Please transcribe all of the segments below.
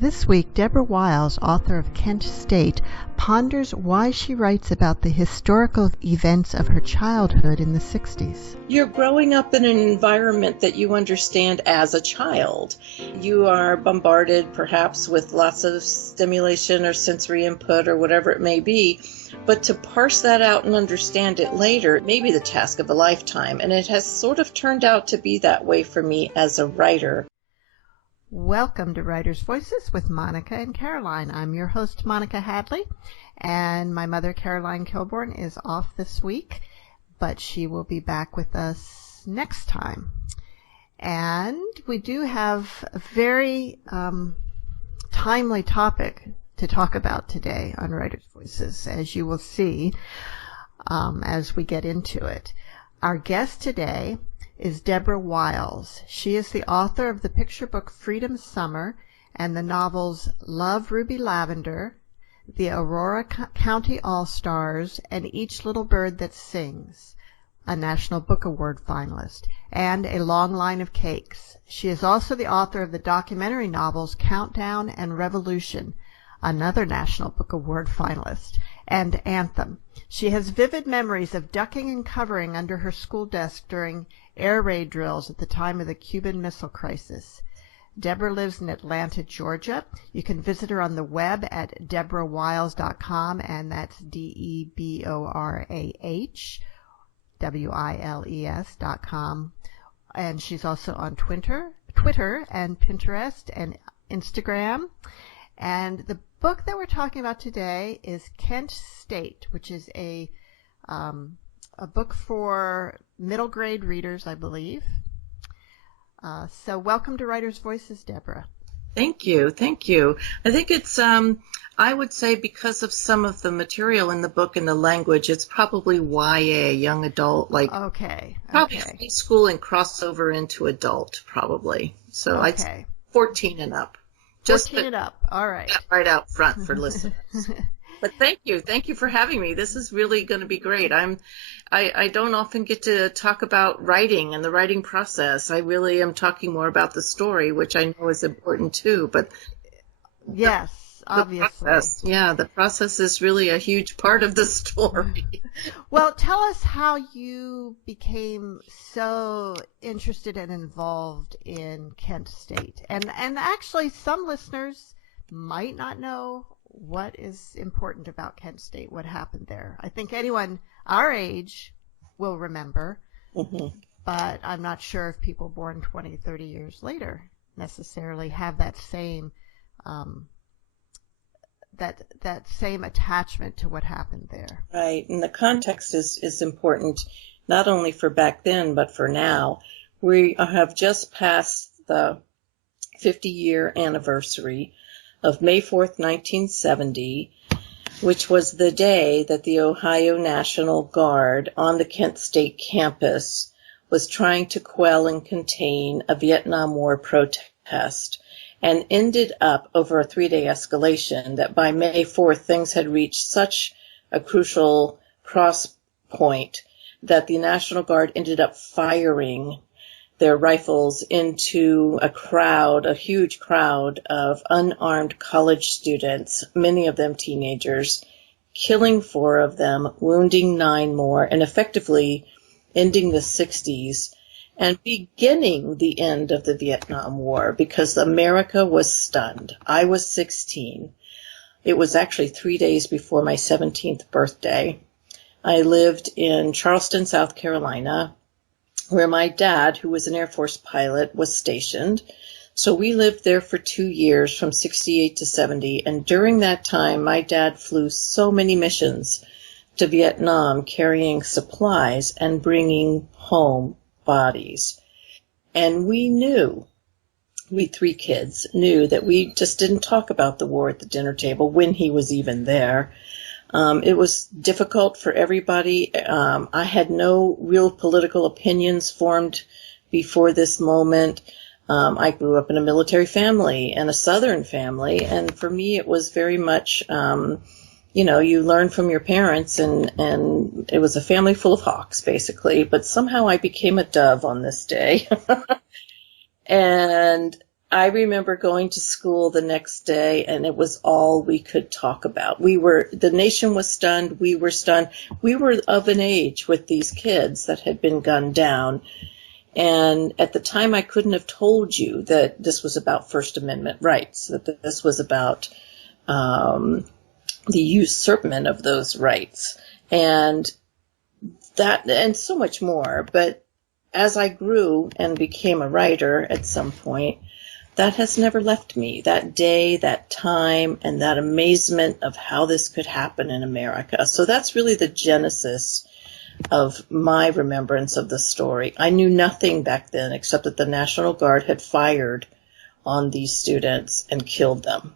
This week, Deborah Wiles, author of Kent State, ponders why she writes about the historical events of her childhood in the 60s. You're growing up in an environment that you understand as a child. You are bombarded perhaps with lots of stimulation or sensory input or whatever it may be, but to parse that out and understand it later may be the task of a lifetime, and it has sort of turned out to be that way for me as a writer. Welcome to Writers' Voices with Monica and Caroline. I'm your host, Monica Hadley, and my mother, Caroline Kilborn, is off this week, but she will be back with us next time. And we do have a very timely topic to talk about today on Writers' Voices, as you will see as we get into it. Our guest today is Deborah Wiles. She is the author of the picture book Freedom Summer and the novels Love Ruby Lavender, The Aurora County All-Stars, and Each Little Bird That Sings, a National Book Award finalist, and A Long Line of Cakes. She is also the author of the documentary novels Countdown and Revolution, another National Book Award finalist, and Anthem. She has vivid memories of ducking and covering under her school desk during air raid drills at the time of the Cuban Missile Crisis. Deborah lives in Atlanta, Georgia. You can visit her on the web at deborahwiles.com, and that's DeborahWiles.com. And she's also on Twitter and Pinterest and Instagram. And the book that we're talking about today is Kent State, which is a book for middle grade readers, I believe. So welcome to Writers' Voices, Deborah. Thank you. I think it's, I would say because of some of the material in the book and the language, it's probably YA, young adult, like probably high school and crossover into adult, probably. So I'd say 14 and up. 14 and up, all right. Right out front for listeners. But thank you for having me. This is really going to be great. I don't often get to talk about writing and the writing process. I really am talking more about the story, which I know is important too. But yes, obviously. The process is really a huge part of the story. Well, tell us how you became so interested and involved in Kent State. And actually, some listeners might not know what is important about Kent State, what happened there. I think anyone our age will remember, but I'm not sure if people born 20, 30 years later necessarily have that same that same attachment to what happened there. Right, and the context is important, not only for back then, but for now. We have just passed the 50-year anniversary of May 4th, 1970, which was the day that the Ohio National Guard on the Kent State campus was trying to quell and contain a Vietnam War protest, and ended up over a 3-day escalation that by May 4th things had reached such a crucial cross point that the National Guard ended up firing their rifles into a huge crowd of unarmed college students, many of them teenagers, killing 4 of them, wounding 9 more, and effectively ending the 60s and beginning the end of the Vietnam War, because America was stunned. I was 16. It was actually 3 days before my 17th birthday. I lived in Charleston, South Carolina, where my dad, who was an Air Force pilot, was stationed. So we lived there for 2 years, from 68 to 70. And during that time, my dad flew so many missions to Vietnam, carrying supplies and bringing home bodies. And we 3 kids, knew that we just didn't talk about the war at the dinner table when he was even there. It was difficult for everybody. I had no real political opinions formed before this moment. I grew up in a military family and a Southern family, and for me it was very much, you learn from your parents, and it was a family full of hawks, basically. But somehow I became a dove on this day. And I remember going to school the next day, and it was all we could talk about. The nation was stunned. We were stunned. We were of an age with these kids that had been gunned down. And at the time, I couldn't have told you that this was about First Amendment rights, that this was about the usurpment of those rights, and so much more. But as I grew and became a writer at some point, that has never left me. That day, that time, and that amazement of how this could happen in America. So that's really the genesis of my remembrance of the story. I knew nothing back then except that the National Guard had fired on these students and killed them.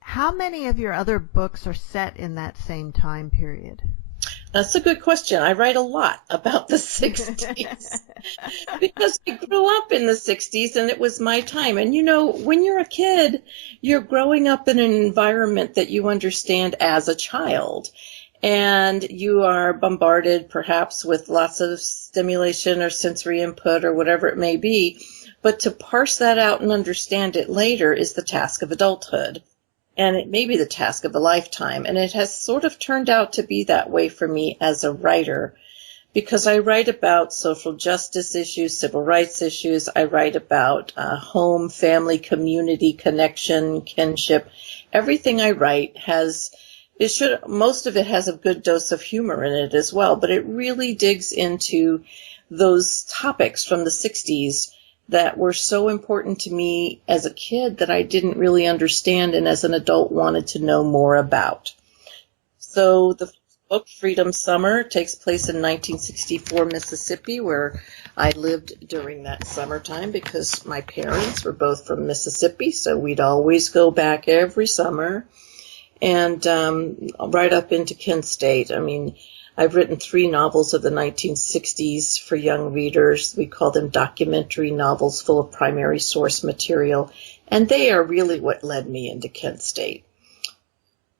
How many of your other books are set in that same time period? That's a good question. I write a lot about the 60s because I grew up in the 60s and it was my time. And when you're a kid, you're growing up in an environment that you understand as a child. And you are bombarded perhaps with lots of stimulation or sensory input or whatever it may be. But to parse that out and understand it later is the task of adulthood. And it may be the task of a lifetime. And it has sort of turned out to be that way for me as a writer, because I write about social justice issues, civil rights issues. I write about home, family, community, connection, kinship. Everything I write most of it has a good dose of humor in it as well, but it really digs into those topics from the 60s that were so important to me as a kid that I didn't really understand and as an adult wanted to know more about. So the book Freedom Summer takes place in 1964 Mississippi, where I lived during that summertime because my parents were both from Mississippi, so we'd always go back every summer. And right up into Kent State. I mean, I've written 3 novels of the 1960s for young readers. We call them documentary novels full of primary source material. And they are really what led me into Kent State.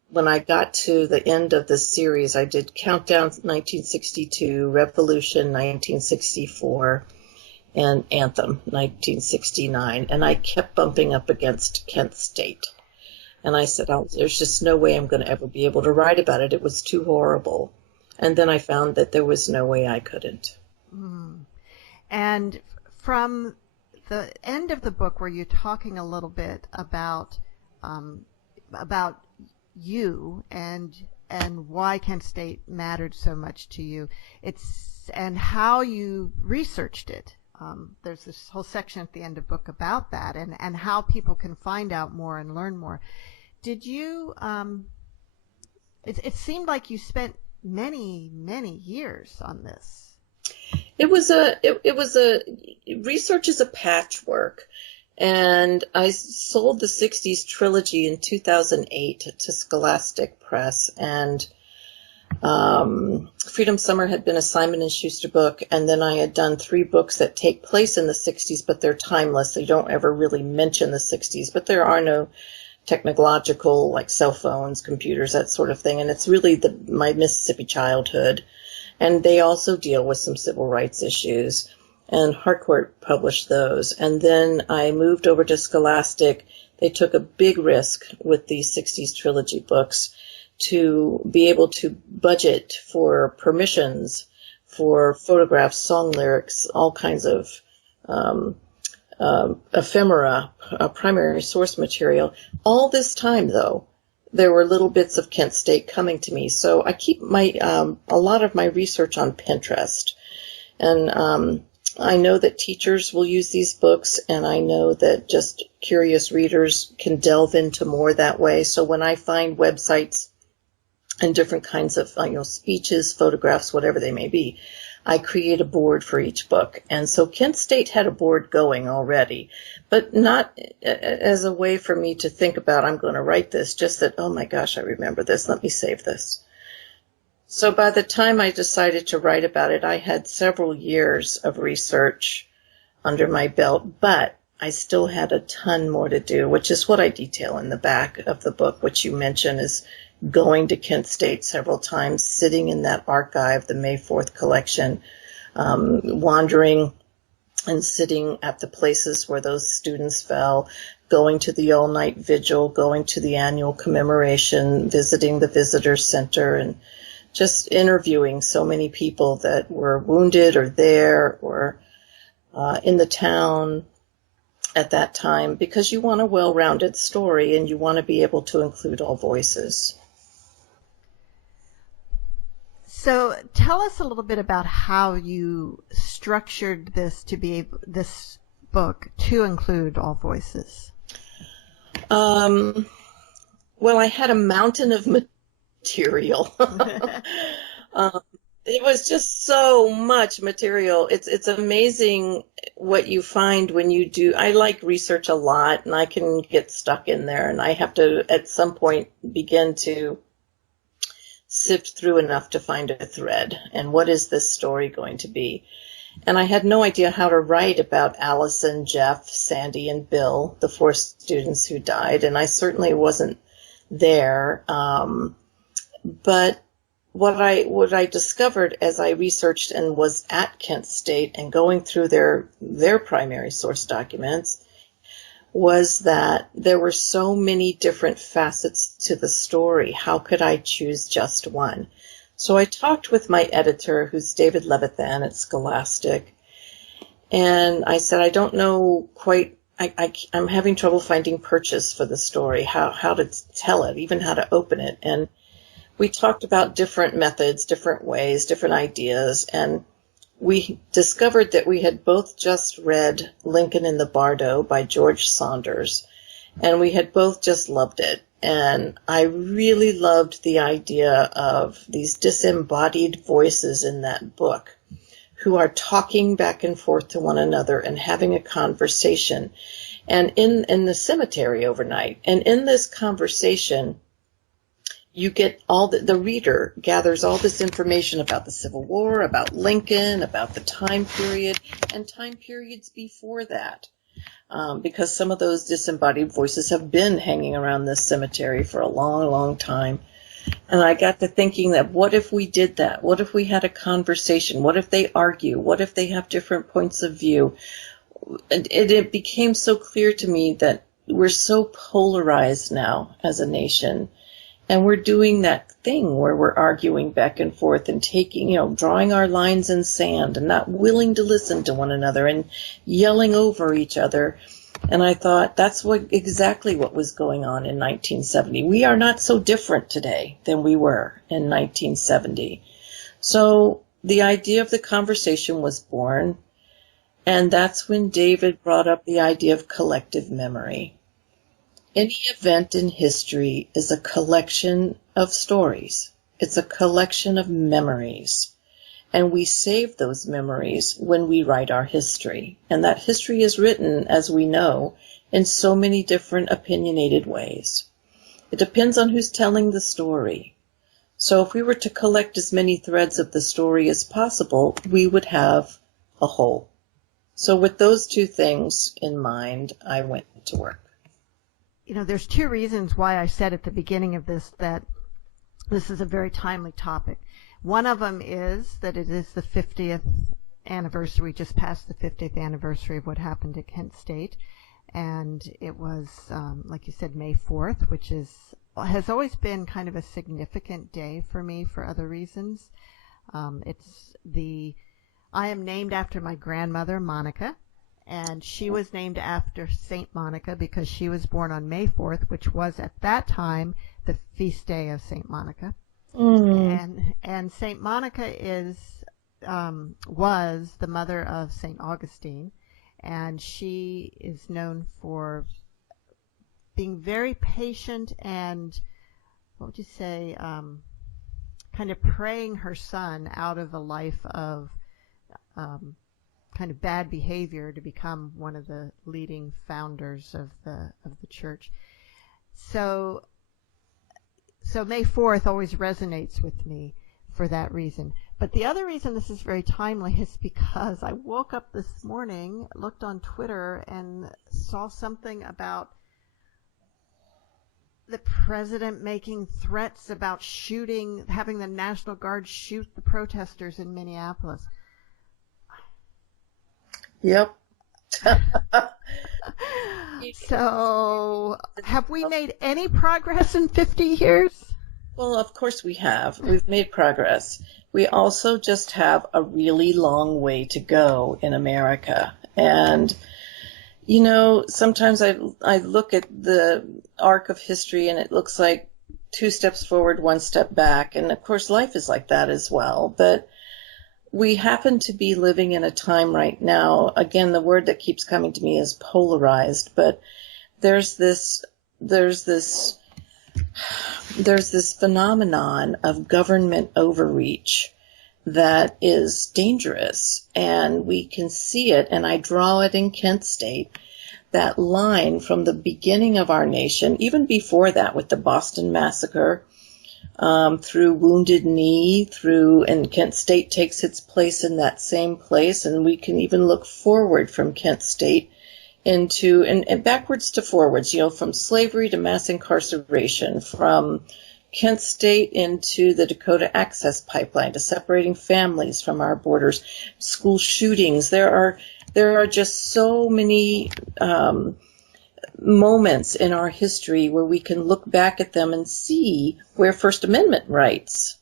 When I got to the end of this series, I did Countdown 1962, Revolution 1964, and Anthem 1969. And I kept bumping up against Kent State. And I said, there's just no way I'm going to ever be able to write about it. It was too horrible. And then I found that there was no way I couldn't. And from the end of the book, where you're talking a little bit about you and why Kent State mattered so much to you, and how you researched it. There's this whole section at the end of the book about that and how people can find out more and learn more. Did you, it seemed like you spent many, many years on this. Research is a patchwork. And I sold the 60s trilogy in 2008 to Scholastic Press, and Freedom Summer had been a Simon & Schuster book, and then I had done 3 books that take place in the 60s, but they're timeless. They don't ever really mention the 60s, but there are no technological, like cell phones, computers, that sort of thing, and it's really my Mississippi childhood. And they also deal with some civil rights issues, and Harcourt published those. And then I moved over to Scholastic. They took a big risk with these 60s trilogy books to be able to budget for permissions for photographs, song lyrics, all kinds of ephemera, primary source material. All this time, though, there were little bits of Kent State coming to me. So I keep a lot of my research on Pinterest. And I know that teachers will use these books, and I know that just curious readers can delve into more that way. So when I find websites and different kinds of speeches, photographs, whatever they may be, I create a board for each book. And so Kent State had a board going already, but not as a way for me to think about, I'm going to write this, just that, oh my gosh, I remember this, let me save this. So by the time I decided to write about it, I had several years of research under my belt, but I still had a ton more to do, which is what I detail in the back of the book, which you mentioned is going to Kent State several times, sitting in that archive, the May 4th collection, wandering and sitting at the places where those students fell, going to the all-night vigil, going to the annual commemoration, visiting the visitor center, and just interviewing so many people that were wounded or there or in the town at that time, because you want a well-rounded story and you want to be able to include all voices. So tell us a little bit about how you structured this book to include all voices. Well, I had a mountain of material. It was just so much material. It's amazing what you find when you do. I like research a lot, and I can get stuck in there, and I have to at some point begin to sift through enough to find a thread. And what is this story going to be? And I had no idea how to write about Allison, Jeff, Sandy, and Bill, the 4 students who died, and I certainly wasn't there. But what I discovered as I researched and was at Kent State and going through their primary source documents was that there were so many different facets to the story. How could I choose just one? So I talked with my editor, who's David Levithan at Scholastic, and I said, I don't know quite, I'm having trouble finding purchase for the story, how to tell it, even how to open it. And we talked about different methods, different ways, different ideas, and we discovered that we had both just read Lincoln in the Bardo by George Saunders, and we had both just loved it. And I really loved the idea of these disembodied voices in that book who are talking back and forth to one another and having a conversation, and in the cemetery overnight. And in this conversation, you get the reader gathers all this information about the Civil War, about Lincoln, about the time period, and time periods before that. Because some of those disembodied voices have been hanging around this cemetery for a long, long time. And I got to thinking that what if we did that? What if we had a conversation? What if they argue? What if they have different points of view? And it became so clear to me that we're so polarized now as a nation. And we're doing that thing where we're arguing back and forth and drawing our lines in sand and not willing to listen to one another and yelling over each other. And I thought that's exactly what was going on in 1970. We are not so different today than we were in 1970. So the idea of the conversation was born, and that's when David brought up the idea of collective memory. Any event in history is a collection of stories. It's a collection of memories. And we save those memories when we write our history. And that history is written, as we know, in so many different opinionated ways. It depends on who's telling the story. So if we were to collect as many threads of the story as possible, we would have a whole. So with those two things in mind, I went to work. There's 2 reasons why I said at the beginning of this that this is a very timely topic. One of them is that it is the 50th anniversary. We just passed the 50th anniversary of what happened at Kent State. And it was, like you said, May 4th, which has always been kind of a significant day for me for other reasons. I am named after my grandmother, Monica. And she was named after Saint Monica because she was born on May 4th, which was at that time the feast day of Saint Monica. And Saint Monica was the mother of Saint Augustine, and she is known for being very patient and, what would you say, kind of praying her son out of a life of kind of bad behavior to become one of the leading founders of the church. So May 4th always resonates with me for that reason. But the other reason this is very timely is because I woke up this morning, looked on Twitter, and saw something about the president making threats about having the National Guard shoot the protesters in Minneapolis. Yep. So, have we made any progress in 50 years? Well, of course we have. We've made progress. We also just have a really long way to go in America. And, sometimes I look at the arc of history and it looks like 2 steps forward, 1 step back. And of course life is like that as well. But we happen to be living in a time right now, again, the word that keeps coming to me is polarized, but there's this phenomenon of government overreach that is dangerous, and we can see it, and I draw it in Kent State, that line from the beginning of our nation, even before that with the Boston Massacre, through Wounded Knee, and Kent State takes its place in that same place, and we can even look forward from Kent State into, and backwards to forwards, from slavery to mass incarceration, from Kent State into the Dakota Access Pipeline, to separating families from our borders, school shootings. There are just so many moments in our history where we can look back at them and see where First Amendment rights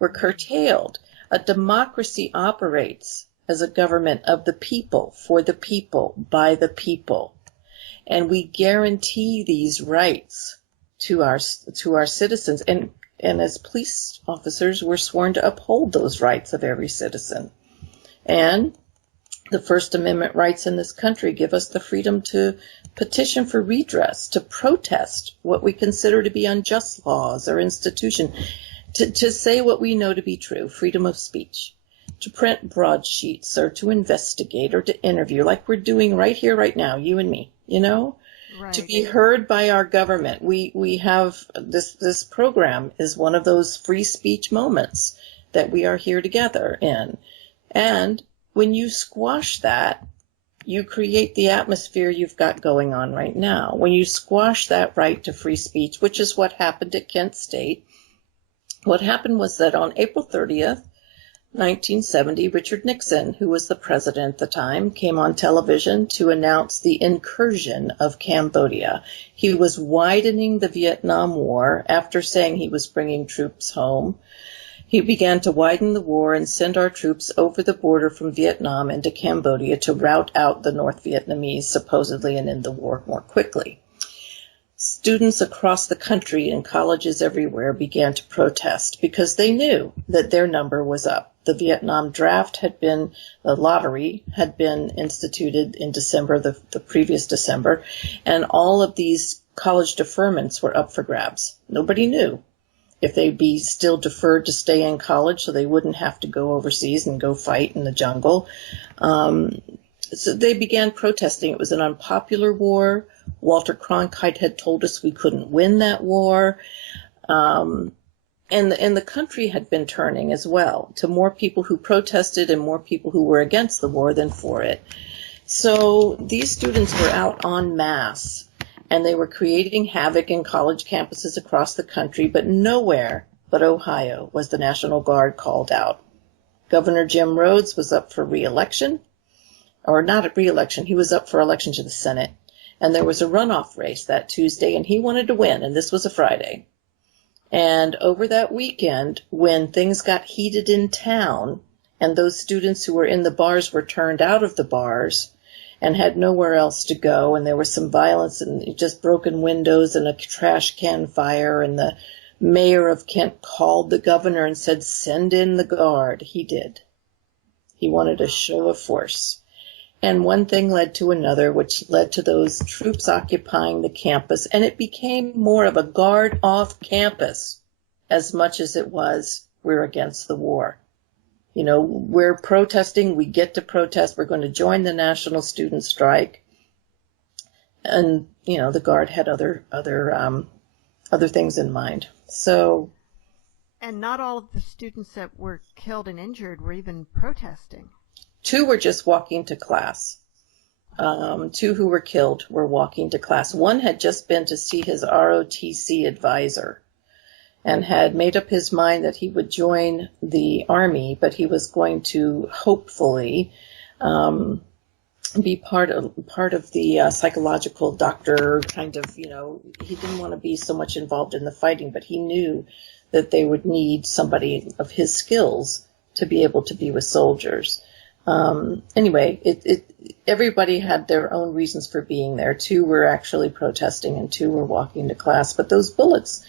were curtailed. A democracy operates as a government of the people, for the people, by the people. And we guarantee these rights to our citizens. And as police officers, we're sworn to uphold those rights of every citizen. And the First Amendment rights in this country give us the freedom to petition for redress, to protest what we consider to be unjust laws or institutions, to say what we know to be true, freedom of speech, to print broadsheets or to investigate or to interview like we're doing right here, right now, you and me, Right. To be heard by our government. We have this program is one of those free speech moments that we are here together in. And when you squash that, you create the atmosphere you've got going on right now. When you squash that right to free speech, which is what happened at Kent State, what happened was that on April 30th, 1970, Richard Nixon, who was the president at the time, came on television to announce the incursion of Cambodia. He was widening the Vietnam War after saying he was bringing troops home. He began to widen the war and send our troops over the border from Vietnam into Cambodia to rout out the North Vietnamese, supposedly, and end the war more quickly. Students across the country and colleges everywhere began to protest because they knew that their number was up. The Vietnam draft the lottery had been instituted in December, the previous December, and all of these college deferments were up for grabs. Nobody knew if they'd be still deferred to stay in college so they wouldn't have to go overseas and go fight in the jungle. So they began protesting. It was an unpopular war. Walter Cronkite had told us we couldn't win that war. And the country had been turning as well to more people who protested and more people who were against the war than for it. So these students were out en masse, and they were creating havoc in college campuses across the country, but nowhere but Ohio was the National Guard called out. Governor Jim Rhodes was up for re-election, or not a re-election, he was up for election to the Senate, and there was a runoff race that Tuesday, and he wanted to win, and this was a Friday. And over that weekend, when things got heated in town, and those students who were in the bars were turned out of the bars, and had nowhere else to go, and there was some violence and just broken windows and a trash can fire, and the mayor of Kent called the governor and said, "Send in the guard." He did. He wanted a show of force. And one thing led to another, which led to those troops occupying the campus, and it became more of a guard off campus as much as it was we're against the war. We're protesting, we get to protest, we're going to join the national student strike. And, the Guard had other things in mind. So. And not all of the students that were killed and injured were even protesting. 2 were just walking to class. 2 who were killed were walking to class. One had just been to see his ROTC advisor and had made up his mind that he would join the Army, but he was going to hopefully be part of the psychological doctor kind of, he didn't want to be so much involved in the fighting, but he knew that they would need somebody of his skills to be able to be with soldiers. Anyway, everybody had their own reasons for being there. 2 were actually protesting and 2 were walking to class. But those bullets,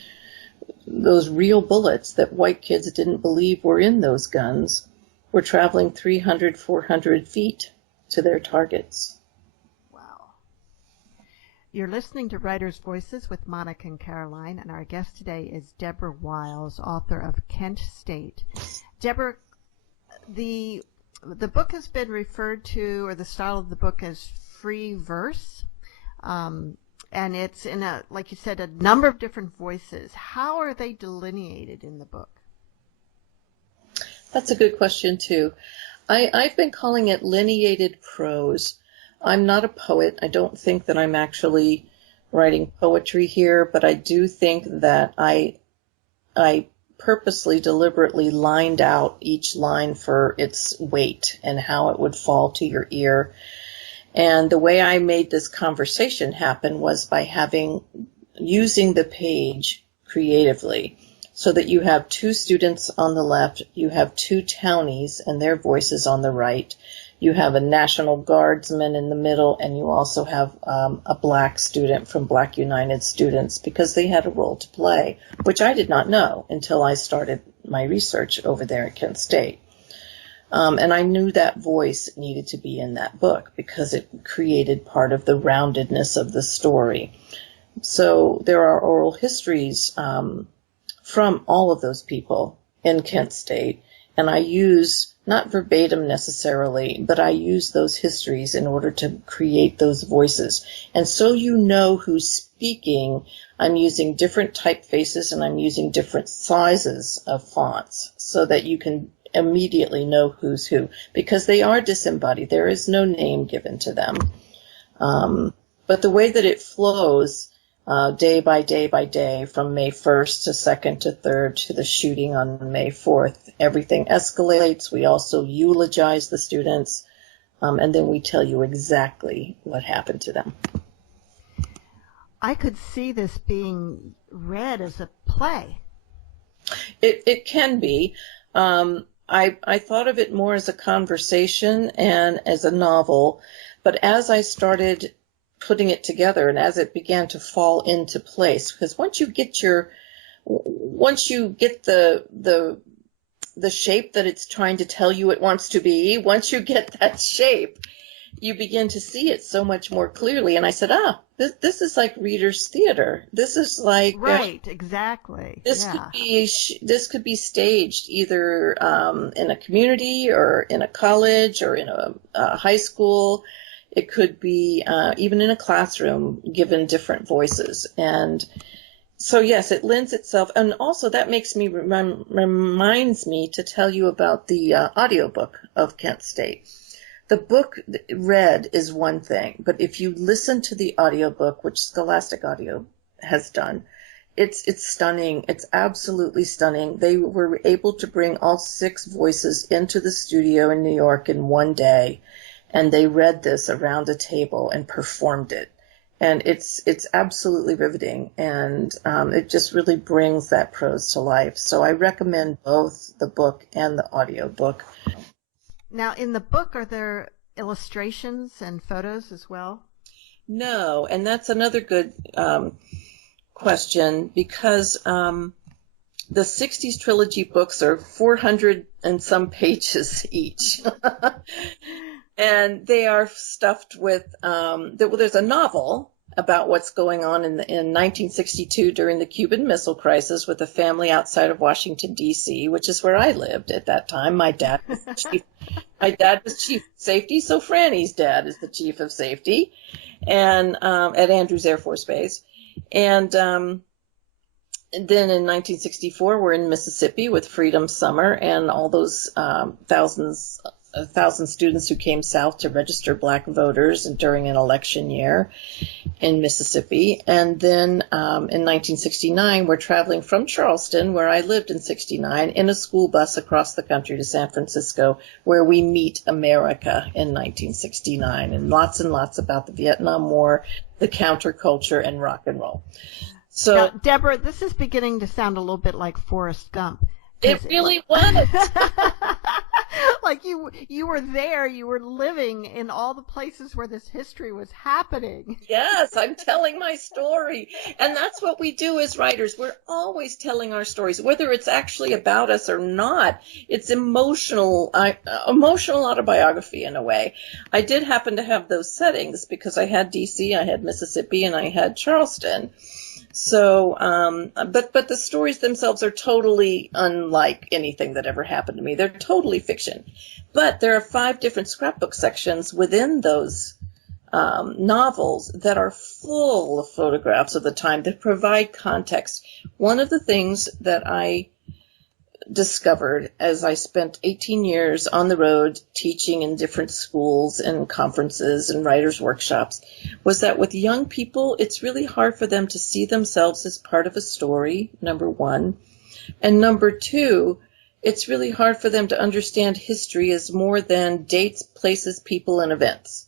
those real bullets that white kids didn't believe were in those guns, were traveling 300, 400 feet to their targets. Wow. You're listening to Writers' Voices with Monica and Caroline, and our guest today is Deborah Wiles, author of Kent State. Deborah, the book has been referred to, or the style of the book, as free verse, and it's in like you said, a number of different voices. How are they delineated in the book? That's a good question, too. I've been calling it lineated prose. I'm not a poet. I don't think that I'm actually writing poetry here, but I do think that I purposely, deliberately lined out each line for its weight and how it would fall to your ear. And the way I made this conversation happen was by using the page creatively, so that you have 2 students on the left, you have 2 townies and their voices on the right, you have a National Guardsman in the middle, and you also have a black student from Black United Students, because they had a role to play, which I did not know until I started my research over there at Kent State. And I knew that voice needed to be in that book because it created part of the roundedness of the story. So there are oral histories from all of those people in Kent State, and I use, not verbatim necessarily, but I use those histories in order to create those voices. And so you know who's speaking, I'm using different typefaces and I'm using different sizes of fonts so that you can immediately know who's who, because they are disembodied. There is no name given to them. But the way that it flows, day by day by day, from May 1st to 2nd to 3rd to the shooting on May 4th, everything escalates. We also eulogize the students, and then we tell you exactly what happened to them. I could see this being read as a play. It can be. I thought of it more as a conversation and as a novel, but as I started putting it together and as it began to fall into place, because once you get the shape that it's trying to tell you it wants to be, once you get that shape, you begin to see it so much more clearly. And I said, this is like reader's theater. This is like right, exactly. This could be staged either in a community or in a college or in a high school. It could be even in a classroom, given different voices. And so, yes, it lends itself. And also that makes me reminds me to tell you about the audiobook of Kent State. The book read is one thing, but if you listen to the audiobook, which Scholastic Audio has done, it's stunning. It's absolutely stunning. They were able to bring all 6 voices into the studio in New York in one day, and they read this around a table and performed it. And it's absolutely riveting, and it just really brings that prose to life. So I recommend both the book and the audiobook. Now, in the book, are there illustrations and photos as well? No, and that's another good question, because the 60s trilogy books are 400 and some pages each. And they are stuffed with, there's a novel about what's going on in 1962 during the Cuban Missile Crisis with a family outside of Washington, D.C., which is where I lived at that time. My dad was chief of safety, so Franny's dad is the chief of safety, and at Andrews Air Force Base. And then in 1964, we're in Mississippi with Freedom Summer, and all those thousands 1,000 students who came south to register black voters during an election year in Mississippi. And then in 1969, we're traveling from Charleston, where I lived in 69, in a school bus across the country to San Francisco, where we meet America in 1969, and lots about the Vietnam War, the counterculture, and rock and roll. So, now, Deborah, this is beginning to sound a little bit like Forrest Gump. It really was. Like you were there, you were living in all the places where this history was happening. Yes, I'm telling my story. And that's what we do as writers. We're always telling our stories, whether it's actually about us or not. It's emotional autobiography in a way. I did happen to have those settings because I had DC, I had Mississippi, and I had Charleston. So, but the stories themselves are totally unlike anything that ever happened to me. They're totally fiction. But there are 5 different scrapbook sections within those novels that are full of photographs of the time that provide context. One of the things that I discovered as I spent 18 years on the road teaching in different schools and conferences and writers' workshops was that with young people, it's really hard for them to see themselves as part of a story, number one. And number two, it's really hard for them to understand history as more than dates, places, people, and events.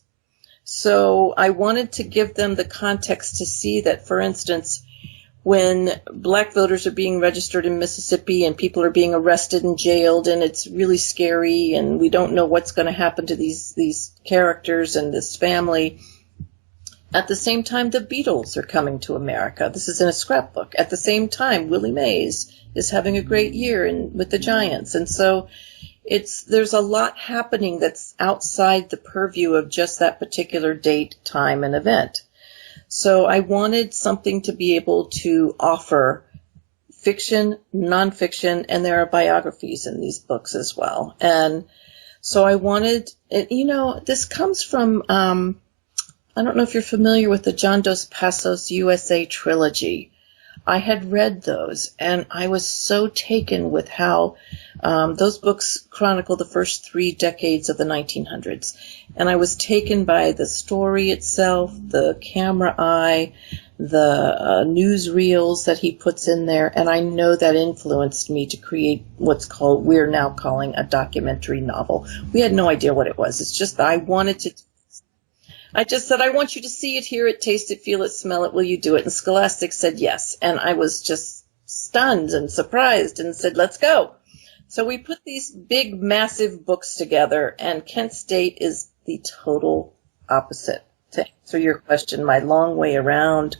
So I wanted to give them the context to see that, for instance, when black voters are being registered in Mississippi and people are being arrested and jailed and it's really scary and we don't know what's going to happen to these characters and this family. At the same time, the Beatles are coming to America. This is in a scrapbook. At the same time, Willie Mays is having a great year with the Giants. And so there's a lot happening that's outside the purview of just that particular date, time, and event. So I wanted something to be able to offer fiction, nonfiction, and there are biographies in these books as well. And so I wanted, this comes from, I don't know if you're familiar with the John Dos Passos USA trilogy. I had read those, and I was so taken with how those books chronicle the first 3 decades of the 1900s. And I was taken by the story itself, the camera eye, the newsreels that he puts in there, and I know that influenced me to create we're now calling a documentary novel. We had no idea what it was. It's just I just said, I want you to see it, hear it, taste it, feel it, smell it. Will you do it? And Scholastic said yes. And I was just stunned and surprised and said, let's go. So we put these big, massive books together, and Kent State is the total opposite. To answer your question, my long way around,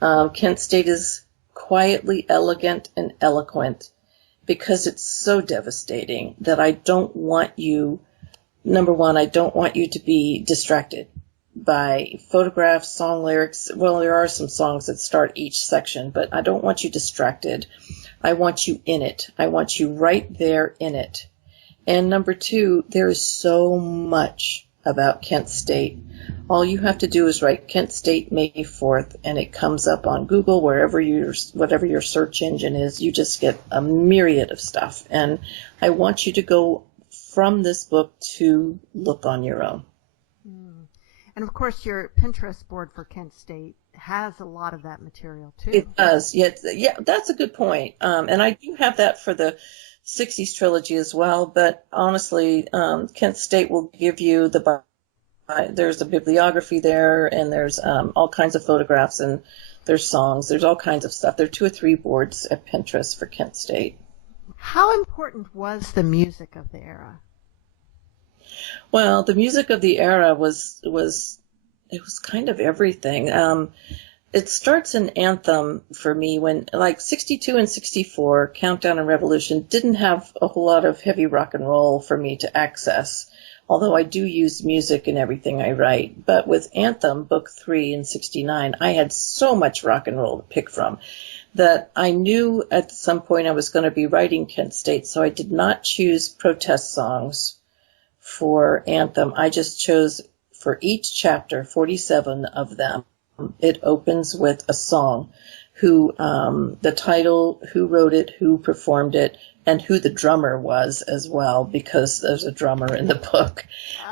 Kent State is quietly elegant and eloquent because it's so devastating that I don't want you, number one, I don't want you to be distracted by photographs, song lyrics. Well, there are some songs that start each section, but I don't want you distracted. I want you in it. I want you right there in it. And number two, there is so much about Kent State. All you have to do is write Kent State May 4th, and it comes up on Google, whatever your search engine is. You just get a myriad of stuff. And I want you to go from this book to look on your own. And of course, your Pinterest board for Kent State has a lot of that material too. It does. Yeah, that's a good point. And I do have that for the 60s trilogy as well. But honestly, Kent State will give you there's a bibliography there, and there's all kinds of photographs, and there's songs. There's all kinds of stuff. There are 2 or 3 boards at Pinterest for Kent State. How important was the music of the era? Well, the music of the era was kind of everything. It starts an anthem for me when, like, 62 and 64, Countdown and Revolution, didn't have a whole lot of heavy rock and roll for me to access, although I do use music in everything I write. But with Anthem, Book 3 in 69, I had so much rock and roll to pick from that I knew at some point I was going to be writing Kent State, so I did not choose protest songs for Anthem. I just chose for each chapter, 47 of them, it opens with a song who, the title, who wrote it, who performed it, and who the drummer was as well, because there's a drummer in the book.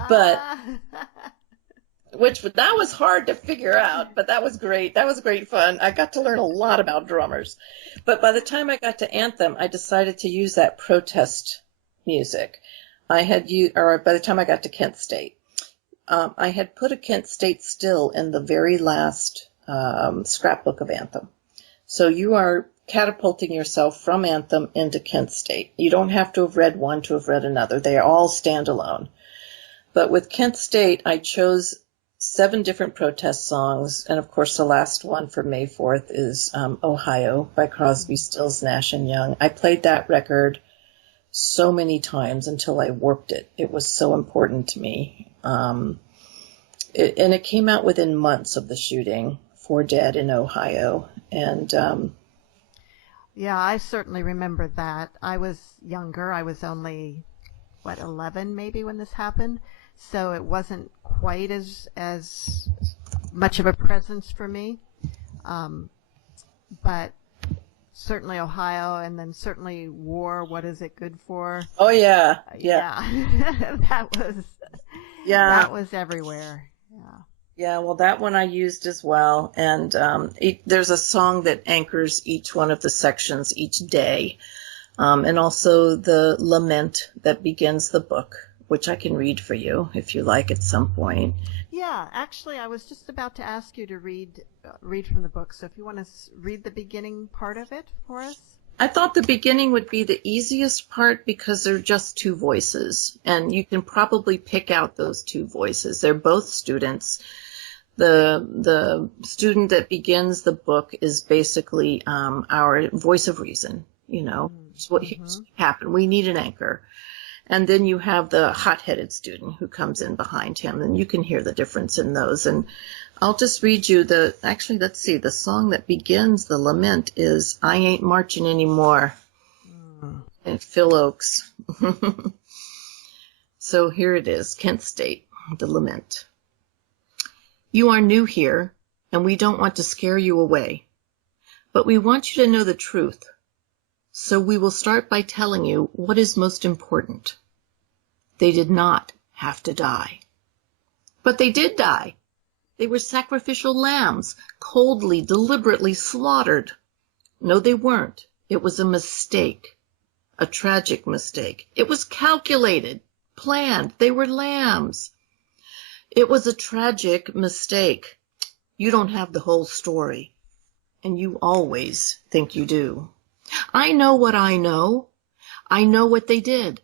But that was hard to figure out, but that was great. That was great fun. I got to learn a lot about drummers. But by the time I got to Anthem, I decided to use that protest music. By the time I got to Kent State, I had put a Kent State still in the very last scrapbook of Anthem. So you are catapulting yourself from Anthem into Kent State. You don't have to have read one to have read another. They all stand alone. But with Kent State, I chose 7 different protest songs. And of course, the last one for May 4th is Ohio by Crosby, Stills, Nash and Young. I played that record so many times until I warped it. It was so important to me. And it came out within months of the shooting, 4 dead in Ohio. And yeah, I certainly remember that. I was younger. I was only, 11 maybe when this happened. So it wasn't quite as much of a presence for me. But certainly Ohio, and then certainly War, What Is It Good For? Oh, yeah. That was everywhere. Yeah, well, that one I used as well. And there's a song that anchors each one of the sections each day. And also the lament that begins the book, which I can read for you if you like at some point. Yeah, actually, I was just about to ask you to read from the book. So if you want to read the beginning part of it for us. I thought the beginning would be the easiest part because they're just 2 voices, and you can probably pick out those 2 voices. They're both students. The student that begins the book is basically our voice of reason. It's what happened. We need an anchor. And then you have the hot-headed student who comes in behind him, and you can hear the difference in those. And I'll just read you let's see, the song that begins the lament is I Ain't Marching Anymore. And Phil Oakes. So here it is, Kent State, the lament. You are new here, and we don't want to scare you away, but we want you to know the truth. So we will start by telling you what is most important. They did not have to die. But they did die. They were sacrificial lambs, coldly, deliberately slaughtered. No, they weren't. It was a mistake, a tragic mistake. It was calculated, planned. They were lambs. It was a tragic mistake. You don't have the whole story, and you always think you do. I know what I know. I know what they did.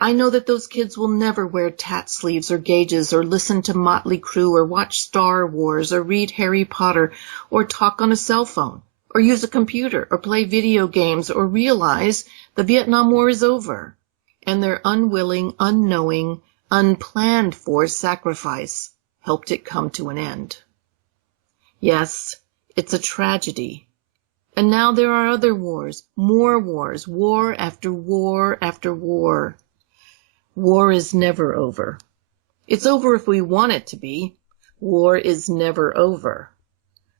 I know that those kids will never wear tat sleeves or gauges or listen to Motley Crue or watch Star Wars or read Harry Potter or talk on a cell phone or use a computer or play video games or realize the Vietnam War is over and their unwilling, unknowing, unplanned for sacrifice helped it come to an end. Yes, it's a tragedy. And now there are other wars, more wars, war after war after war. War is never over. It's over if we want it to be. War is never over.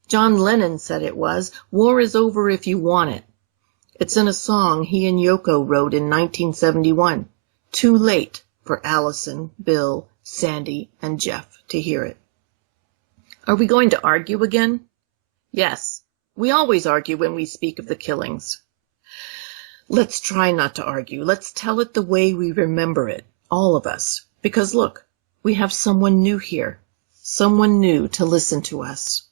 John Lennon said it was. War is over if you want it. It's in a song he and Yoko wrote in 1971. Too late for Allison, Bill, Sandy, and Jeff to hear it. Are we going to argue again? Yes. We always argue when we speak of the killings. Let's try not to argue. Let's tell it the way we remember it, all of us. Because look, we have someone new here, someone new to listen to us.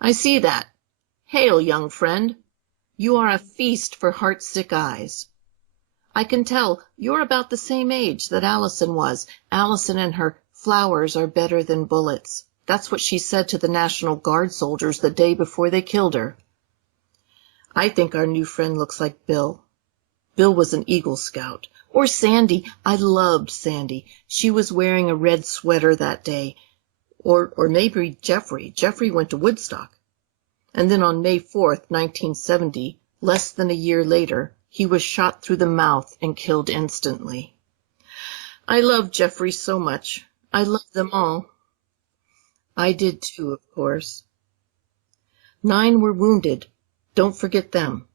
I see that. Hail, young friend. You are a feast for heart-sick eyes. I can tell you're about the same age that Allison was. Allison and her flowers are better than bullets. That's what she said to the National Guard soldiers the day before they killed her. I think our new friend looks like Bill. Bill was an Eagle Scout. Or Sandy. I loved Sandy. She was wearing a red sweater that day. Or maybe Jeffrey. Jeffrey went to Woodstock. And then on May 4th, 1970, less than a year later, he was shot through the mouth and killed instantly. I loved Jeffrey so much. I loved them all. I did too, of course. 9 were wounded. Don't forget them.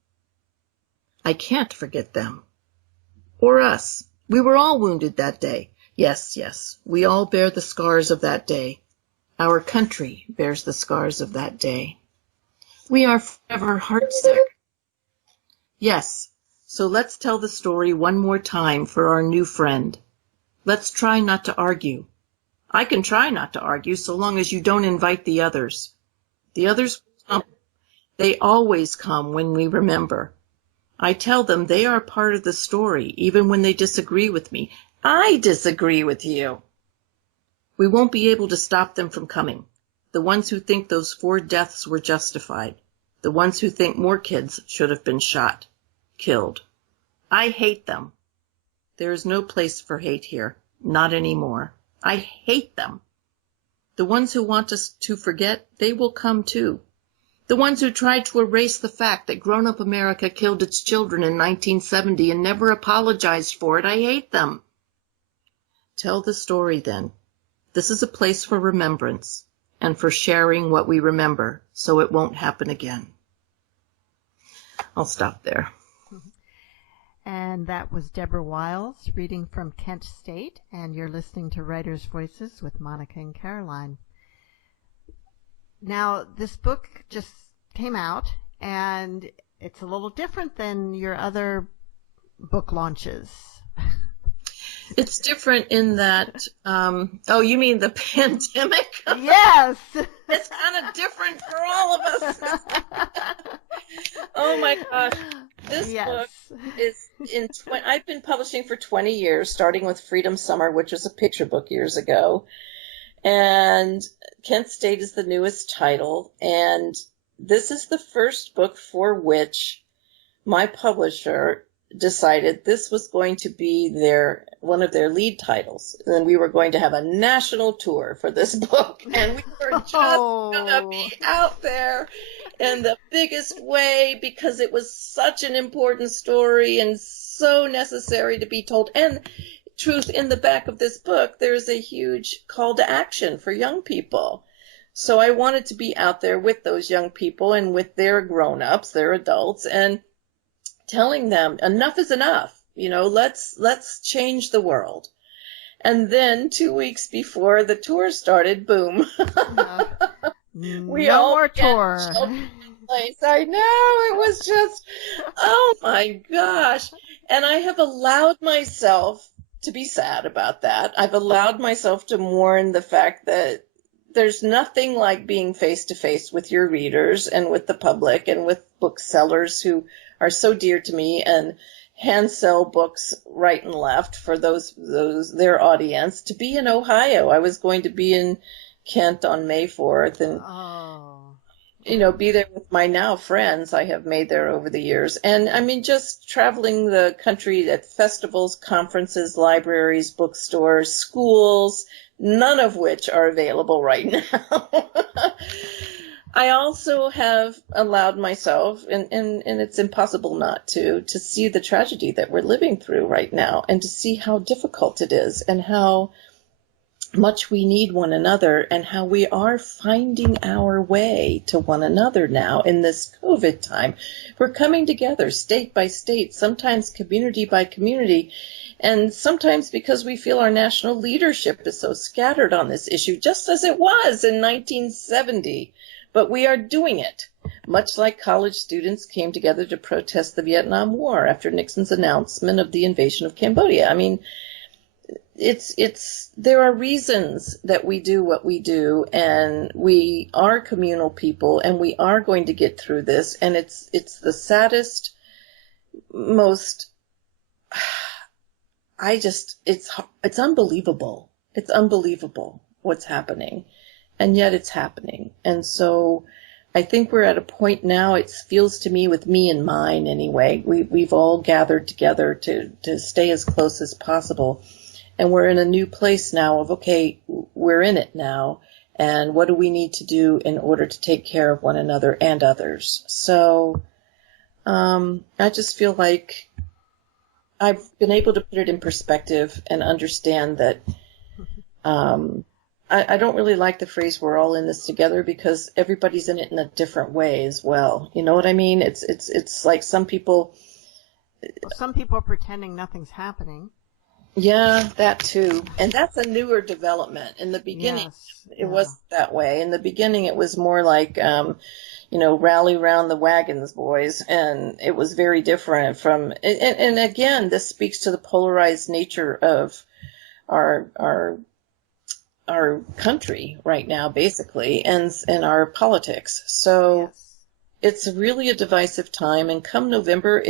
I can't forget them. Or us. We were all wounded that day. Yes, yes, we all bear the scars of that day. Our country bears the scars of that day. We are forever heartsick. Yes, so let's tell the story one more time for our new friend. Let's try not to argue. I can try not to argue so long as you don't invite the others. The others will come. They always come when we remember. I tell them they are part of the story, even when they disagree with me. I disagree with you. We won't be able to stop them from coming. The ones who think those 4 deaths were justified. The ones who think more kids should have been shot, killed. I hate them. There is no place for hate here. Not anymore. I hate them. The ones who want us to forget, they will come too. The ones who tried to erase the fact that grown-up America killed its children in 1970 and never apologized for it, I hate them. Tell the story then. This is a place for remembrance and for sharing what we remember so it won't happen again. I'll stop there. And that was Deborah Wiles reading from Kent State, and you're listening to Writers' Voices with Monica and Caroline. Now, this book just came out, and it's a little different than your other book launches. It's different in that, oh, you mean the pandemic? Yes. It's kind of different for all of us. Oh my gosh. This book is I've been publishing for 20 years, starting with Freedom Summer, which was a picture book years ago. And Kent State is the newest title. And this is the first book for which my publisher decided this was going to be one of their lead titles. And we were going to have a national tour for this book. And we were just going to be out there in the biggest way because it was such an important story and so necessary to be told. And truth, in the back of this book, there's a huge call to action for young people. So I wanted to be out there with those young people and with their grown-ups, their adults, and telling them enough is enough. You know, let's change the world. And then 2 weeks before the tour started, boom. No more tour. I know, it was just, oh my gosh. And I have allowed myself to be sad about that. I've allowed myself to mourn the fact that there's nothing like being face to face with your readers and with the public and with booksellers who are so dear to me and hand sell books right and left for their audience. To be in Ohio, I was going to be in Kent on May 4th and be there with my now friends I have made there over the years. And I mean, just traveling the country at festivals, conferences, libraries, bookstores, schools, none of which are available right now. I also have allowed myself, and it's impossible not to see the tragedy that we're living through right now and to see how difficult it is and how much we need one another and how we are finding our way to one another now in this COVID time. We're coming together state by state, sometimes community by community, and sometimes because we feel our national leadership is so scattered on this issue, just as it was in 1970. But we are doing it, much like college students came together to protest the Vietnam War after Nixon's announcement of the invasion of Cambodia. I mean, there are reasons that we do what we do, and we are communal people, and we are going to get through this. And it's the saddest, most, it's unbelievable. It's unbelievable what's happening. And yet it's happening. And so I think we're at a point now, it feels to me, with me in mind anyway, we've all gathered together to stay as close as possible. And we're in a new place now of, okay, we're in it now. And what do we need to do in order to take care of one another and others? So I just feel like I've been able to put it in perspective and understand that I don't really like the phrase "we're all in this together" because everybody's in it in a different way as well. You know what I mean? It's like some people. Well, some people are pretending nothing's happening. Yeah, that too. And that's a newer development. In the beginning, Yes, it yeah, wasn't that way. In the beginning, it was more like, rally round the wagons, boys. And it was very different from, and again, this speaks to the polarized nature of our, our, our country right now, basically, and our politics. So, yes. it's really a divisive time, and come November,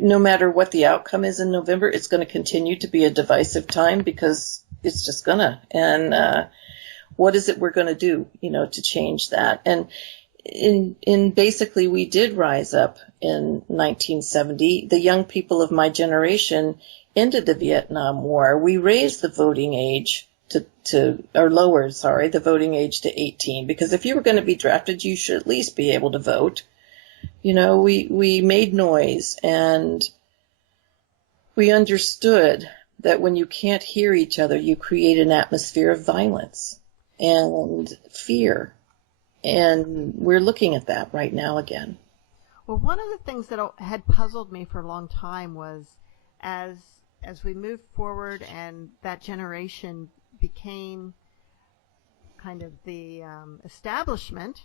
no matter what the outcome is in November, it's going to continue to be a divisive time because it's just gonna. And what is it we're going to do, to change that? And in basically, we did rise up in 1970. The young people of my generation ended the Vietnam War. We raised the voting age or lowered, the voting age to 18, because if you were going to be drafted, you should at least be able to vote. We made noise, and we understood that when you can't hear each other, you create an atmosphere of violence and fear. And we're looking at that right now again. Well, one of the things that had puzzled me for a long time was as we moved forward and that generation became kind of the establishment,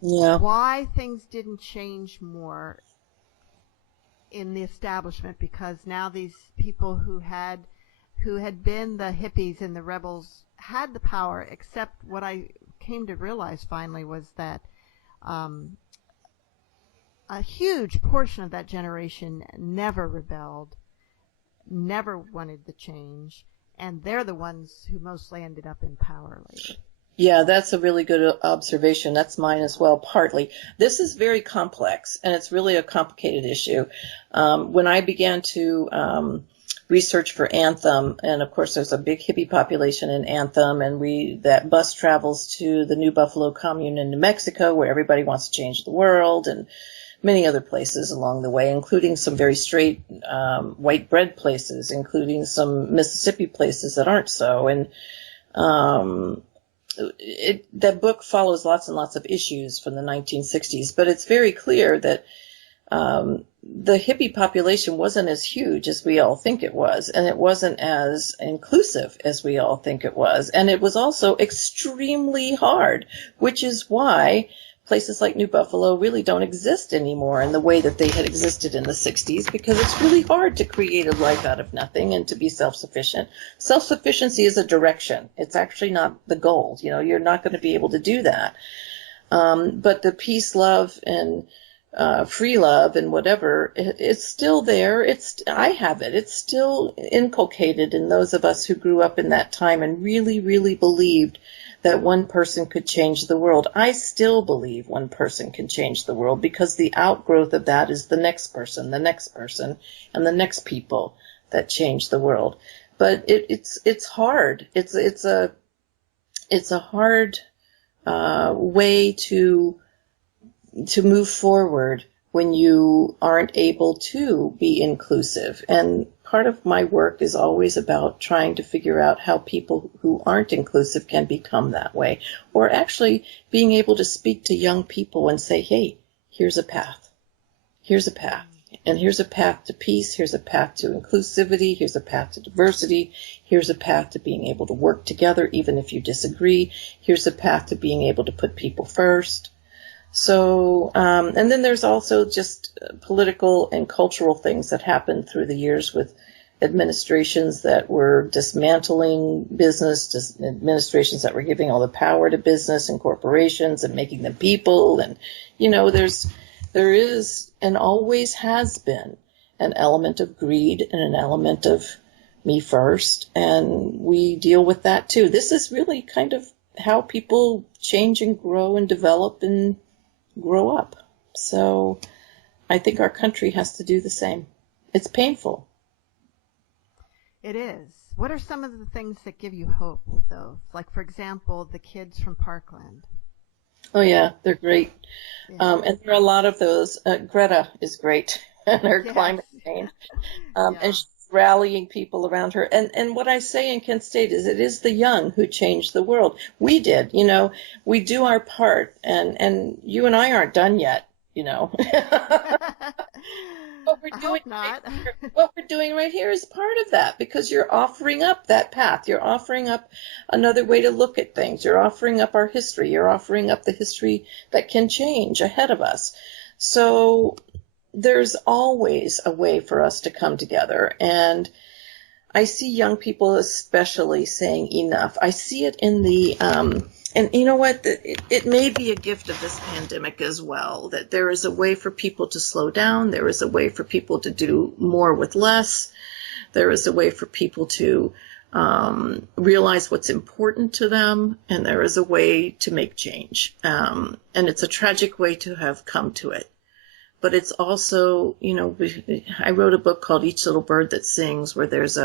Yeah. why things didn't change more in the establishment, because now these people who had been the hippies and the rebels had the power, except what I came to realize finally was that a huge portion of that generation never rebelled, never wanted the change, and they're the ones who mostly ended up in power later. Yeah, that's a really good observation. That's mine as well, partly. This is very complex, and it's really a complicated issue. When I began to research for Anthem, and of course there's a big hippie population in Anthem, and that bus travels to the New Buffalo commune in New Mexico, where everybody wants to change the world, and many other places along the way, including some very straight white bread places, including some Mississippi places that aren't so. And that book follows lots and lots of issues from the 1960s, but it's very clear that the hippie population wasn't as huge as we all think it was, and it wasn't as inclusive as we all think it was, and it was also extremely hard, which is why places like New Buffalo really don't exist anymore in the way that they had existed in the 60s, because it's really hard to create a life out of nothing and to be self-sufficient. Self-sufficiency is a direction. It's actually not the goal. You're not going to be able to do that. But the peace, love, and free love and whatever, it's still there. I have it. It's still inculcated in those of us who grew up in that time and really, really believed that one person could change the world. I still believe one person can change the world, because the outgrowth of that is the next person, and the next people that change the world. But it's hard. It's a hard way to move forward when you aren't able to be inclusive. And part of my work is always about trying to figure out how people who aren't inclusive can become that way, or actually being able to speak to young people and say, hey, here's a path. Here's a path. And here's a path to peace. Here's a path to inclusivity. Here's a path to diversity. Here's a path to being able to work together even if you disagree. Here's a path to being able to put people first. So, and then there's also just political and cultural things that happened through the years with administrations that were dismantling business, administrations that were giving all the power to business and corporations and making them people. And, there is and always has been an element of greed and an element of me first. And we deal with that too. This is really kind of how people change and grow and develop and grow up. So I think our country has to do the same. It's painful. It is. What are some of the things that give you hope, though? Like, for example, the kids from Parkland. Oh, yeah, they're great. Yeah. And there are a lot of those. Greta is great, and her Yes. climate change. Yeah. And she's rallying people around her. And what I say in Kent State is it is the young who changed the world. We did, we do our part, and you and I aren't done yet, What we're I doing hope not. what we're doing right here is part of that, because you're offering up that path. You're offering up another way to look at things. You're offering up our history. You're offering up the history that can change ahead of us. So there's always a way for us to come together. And I see young people especially saying enough. I see it in the, and you know what, it may be a gift of this pandemic as well, that there is a way for people to slow down. There is a way for people to do more with less. There is a way for people to realize what's important to them. And there is a way to make change. And it's a tragic way to have come to it. But it's also, I wrote a book called Each Little Bird That Sings, where there's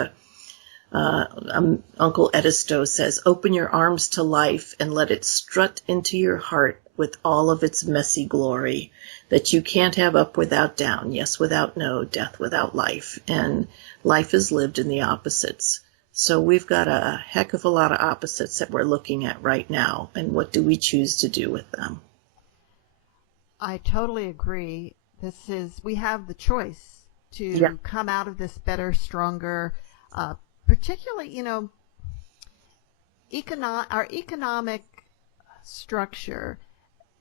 Uncle Edisto says, open your arms to life and let it strut into your heart with all of its messy glory that you can't have up without down, yes without no, death without life. And life is lived in the opposites. So we've got a heck of a lot of opposites that we're looking at right now. And what do we choose to do with them? I totally agree. We have the choice to come out of this better, stronger, particularly, our economic structure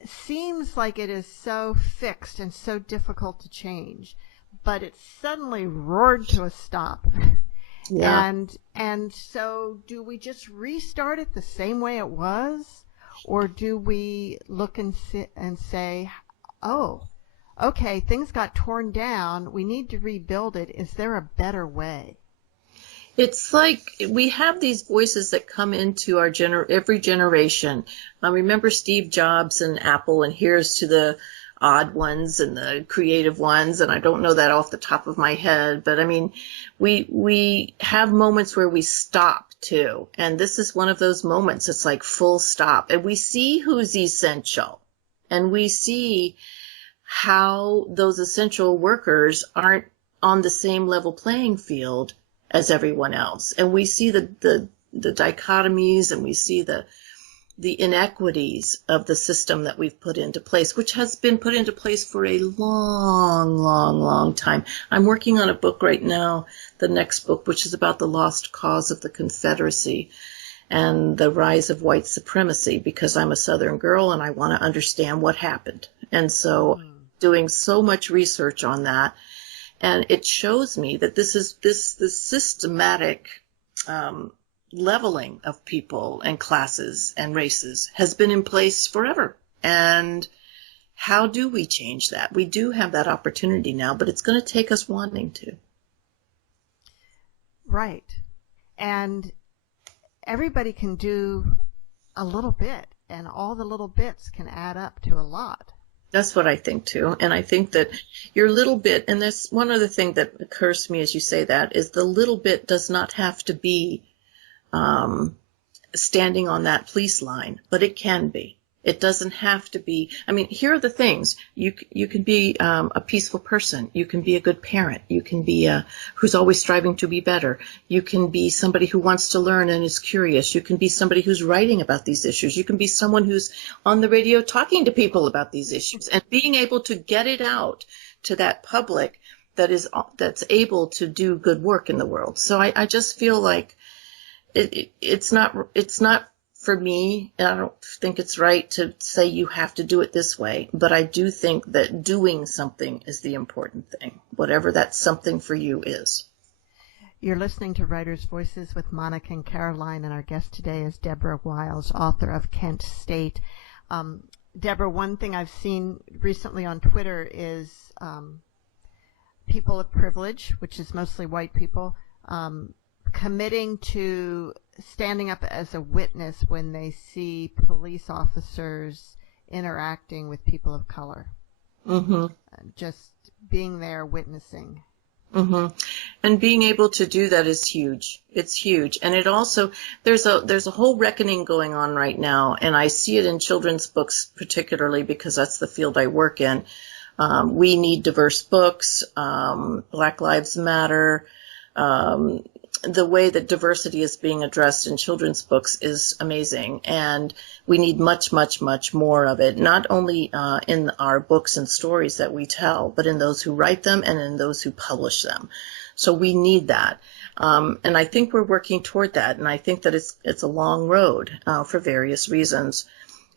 seems like it is so fixed and so difficult to change, but it suddenly roared to a stop. Yeah. And so do we just restart it the same way it was? Or do we look and say, oh, okay, things got torn down. We need to rebuild it. Is there a better way? It's like we have these voices that come into our every generation. Remember Steve Jobs and Apple, and here's to the odd ones and the creative ones. And I don't know that off the top of my head, but I mean, we have moments where we stop too. And this is one of those moments. It's like full stop. And we see who's essential. And we see how those essential workers aren't on the same level playing field as everyone else. And we see the dichotomies, and we see the inequities of the system that we've put into place, which has been put into place for a long, long, long time. I'm working on a book right now, the next book, which is about the lost cause of the Confederacy and the rise of white supremacy, because I'm a Southern girl and I want to understand what happened. And so doing so much research on that. And it shows me that this systematic leveling of people and classes and races has been in place forever. And how do we change that? We do have that opportunity now, but it's going to take us wanting to. Right. And everybody can do a little bit, and all the little bits can add up to a lot. That's what I think too. And I think that your little bit, and there's one other thing that occurs to me as you say that, is the little bit does not have to be standing on that police line, but it can be. It doesn't have to be. I mean, here are the things. You can be a peaceful person. You can be a good parent. You can be who's always striving to be better. You can be somebody who wants to learn and is curious. You can be somebody who's writing about these issues. You can be someone who's on the radio talking to people about these issues and being able to get it out to that public that's able to do good work in the world. So I just feel like it's not for me, and I don't think it's right to say you have to do it this way, but I do think that doing something is the important thing, whatever that something for you is. You're listening to Writers' Voices with Monica and Caroline, and our guest today is Deborah Wiles, author of Kent State. Deborah, one thing I've seen recently on Twitter is people of privilege, which is mostly white people, committing to standing up as a witness when they see police officers interacting with people of color. Mm-hmm. Just being there, witnessing. Mm-hmm. And being able to do that is huge. It's huge. And it also, there's a whole reckoning going on right now, and I see it in children's books particularly because that's the field I work in. We need diverse books. Black Lives Matter. The way that diversity is being addressed in children's books is amazing, and we need much, much, much more of it, not only in our books and stories that we tell, but in those who write them and in those who publish them. So we need that. And I think we're working toward that, and I think that it's a long road for various reasons.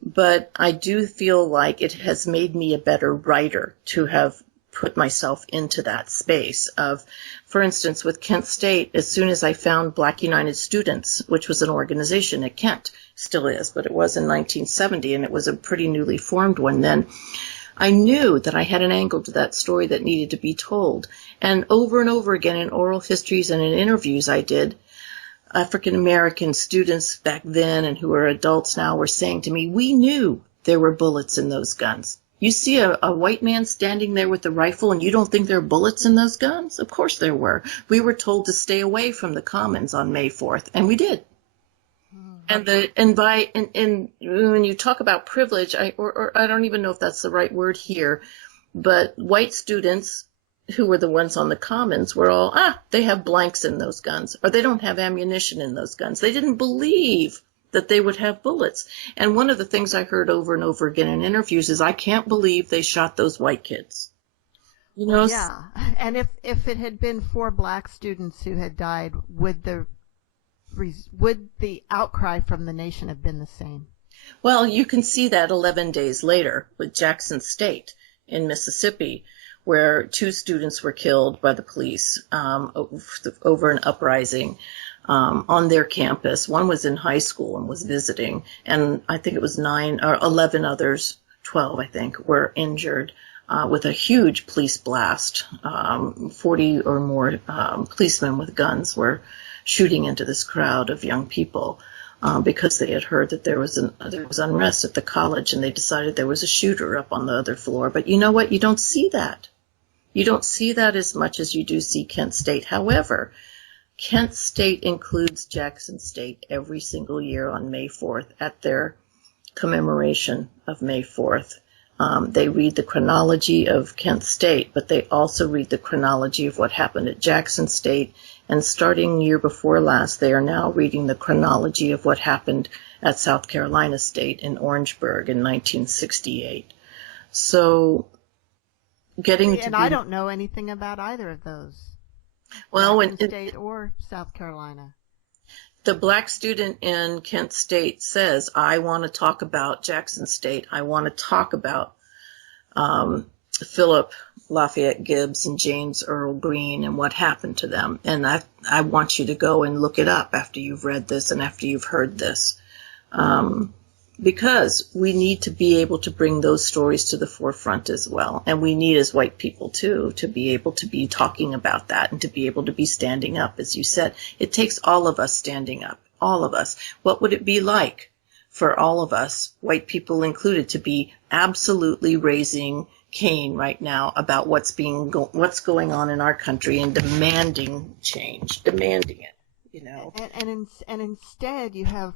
But I do feel like it has made me a better writer to have put myself into that space of, for instance, with Kent State, as soon as I found Black United Students, which was an organization at Kent, still is, but it was in 1970, and it was a pretty newly formed one then, I knew that I had an angle to that story that needed to be told. And over again in oral histories and in interviews I did, African American students back then and who are adults now were saying to me, we knew there were bullets in those guns. You see a white man standing there with a rifle and you don't think there are bullets in those guns? Of course there were. We were told to stay away from the Commons on May 4th, and we did. And when you talk about privilege, I don't even know if that's the right word here, but white students who were the ones on the Commons were all, they have blanks in those guns, or they don't have ammunition in those guns. They didn't believe that they would have bullets. And one of the things I heard over and over again in interviews is, I can't believe they shot those white kids. You know? Yeah. And if it had been 4 black students who had died, would the outcry from the nation have been the same? Well, you can see that 11 days later with Jackson State in Mississippi, where 2 students were killed by the police over an uprising on their campus. One was in high school and was visiting, and I think it was 9 or 11 others, 12 I think, were injured with a huge police blast. 40 or more policemen with guns were shooting into this crowd of young people because they had heard that there was unrest at the college, and they decided there was a shooter up on the other floor. But you know what? You don't see that. You don't see that as much as you do see Kent State. However, Kent State includes Jackson State every single year on May 4th at their commemoration of May 4th. They read the chronology of Kent State, but they also read the chronology of what happened at Jackson State. And starting year before last, they are now reading the chronology of what happened at South Carolina State in Orangeburg in 1968. So and I don't know anything about either of those. Well, Jackson State or South Carolina. The black student in Kent State says, I want to talk about Jackson State. I want to talk about Philip Lafayette Gibbs and James Earl Green and what happened to them. And I want you to go and look it up after you've read this and after you've heard this. Because we need to be able to bring those stories to the forefront as well. And we need, as white people, too, to be able to be talking about that and to be able to be standing up. As you said, it takes all of us standing up, all of us. What would it be like for all of us, white people included, to be absolutely raising Cain right now about what's going on in our country and demanding change, demanding it, you know? And instead you have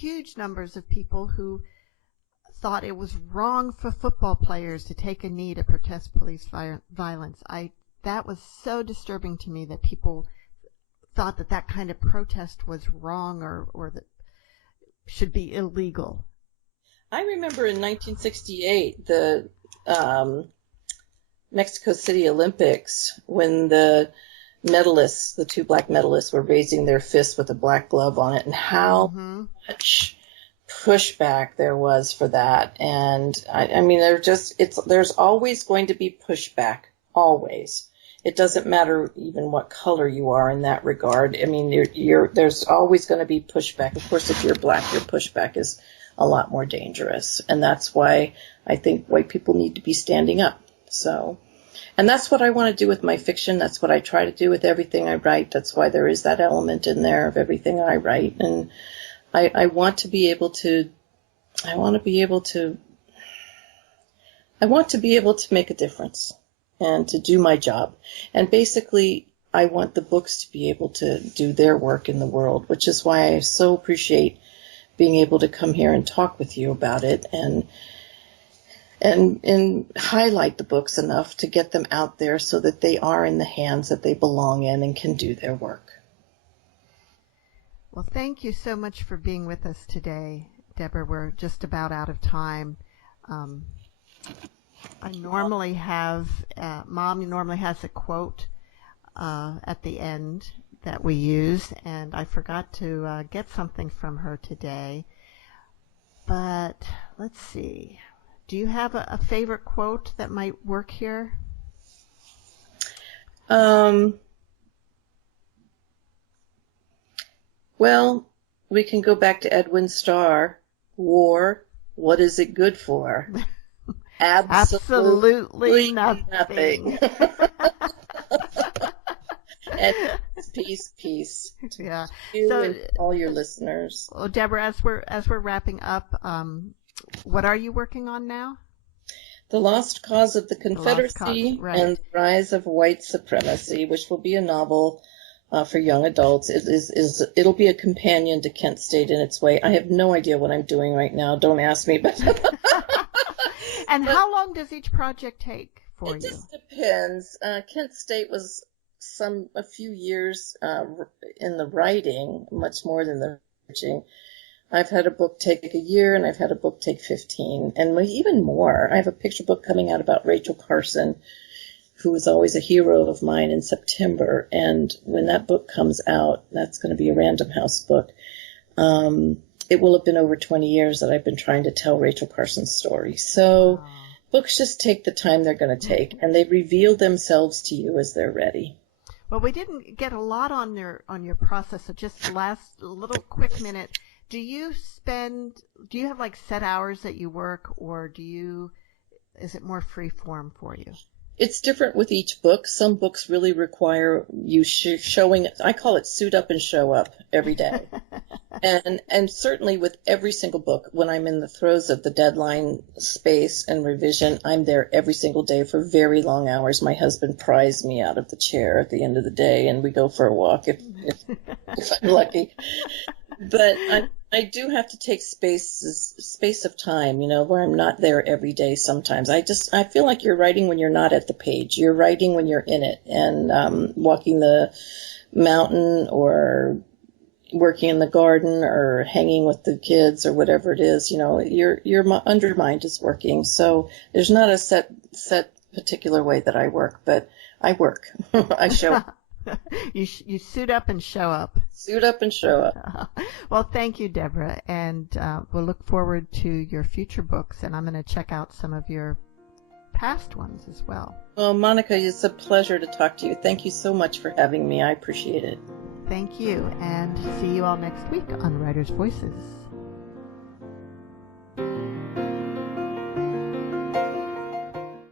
huge numbers of people who thought it was wrong for football players to take a knee to protest police violence. That was so disturbing to me that people thought that kind of protest was wrong or that should be illegal. I remember in 1968 the Mexico City Olympics, when the medalists, the 2 black medalists, were raising their fists with a black glove on it, and how much pushback there was for that. And I mean, there's always going to be pushback, always. It doesn't matter even what color you are in that regard. I mean, there's always going to be pushback. Of course, if you're black, your pushback is a lot more dangerous, and that's why I think white people need to be standing up. So. And that's what I want to do with my fiction. That's what I try to do with everything I write. That's why there is that element in there of everything I write. And I want to be able to make a difference and to do my job. And basically, I want the books to be able to do their work in the world, which is why I so appreciate being able to come here and talk with you about it. And and highlight the books enough to get them out there so that they are in the hands that they belong in and can do their work. Well, thank you so much for being with us today, Deborah. We're just about out of time. I normally have, Mom normally has a quote at the end that we use, and I forgot to get something from her today. But let's see. Do you have a favorite quote that might work here? Well, we can go back to Edwin Starr. War, what is it good for? Absolutely nothing. And peace to Yeah. you So, and all your listeners. well, Deborah, as we're wrapping up, what are you working on now? The Lost Cause of the Confederacy Cause, right. and the Rise of White Supremacy, which will be a novel for young adults. It'll be a companion to Kent State in its way. I have no idea what I'm doing right now. Don't ask me. But how long does each project take for you? It just depends. Kent State was a few years in the writing, much more than the researching. I've had a book take a year, and I've had a book take 15, and even more. I have a picture book coming out about Rachel Carson, who was always a hero of mine, in September. And when that book comes out, that's going to be a Random House book. It will have been over 20 years that I've been trying to tell Rachel Carson's story. So books just take the time they're going to take, and they reveal themselves to you as they're ready. Well, we didn't get a lot on your process, so just last little quick minute. Do you have like set hours that you work, or is it more free form for you? It's different with each book. Some books really require you showing, I call it suit up and show up every day. and certainly with every single book, when I'm in the throes of the deadline space and revision, I'm there every single day for very long hours. My husband pries me out of the chair at the end of the day, and we go for a walk if I'm lucky. But I do have to take space of time, where I'm not there every day sometimes. I feel like you're writing when you're not at the page. You're writing when you're in it, and walking the mountain or working in the garden or hanging with the kids or whatever it is, your undermind is working. So there's not a set particular way that I work, but I work. I show up. You suit up and show up. Suit up and show up. Well, thank you, Deborah, and we'll look forward to your future books, and I'm going to check out some of your past ones as well. Well, Monica, it's a pleasure to talk to you. Thank you so much for having me. I appreciate it. Thank you, and see you all next week on Writers' Voices.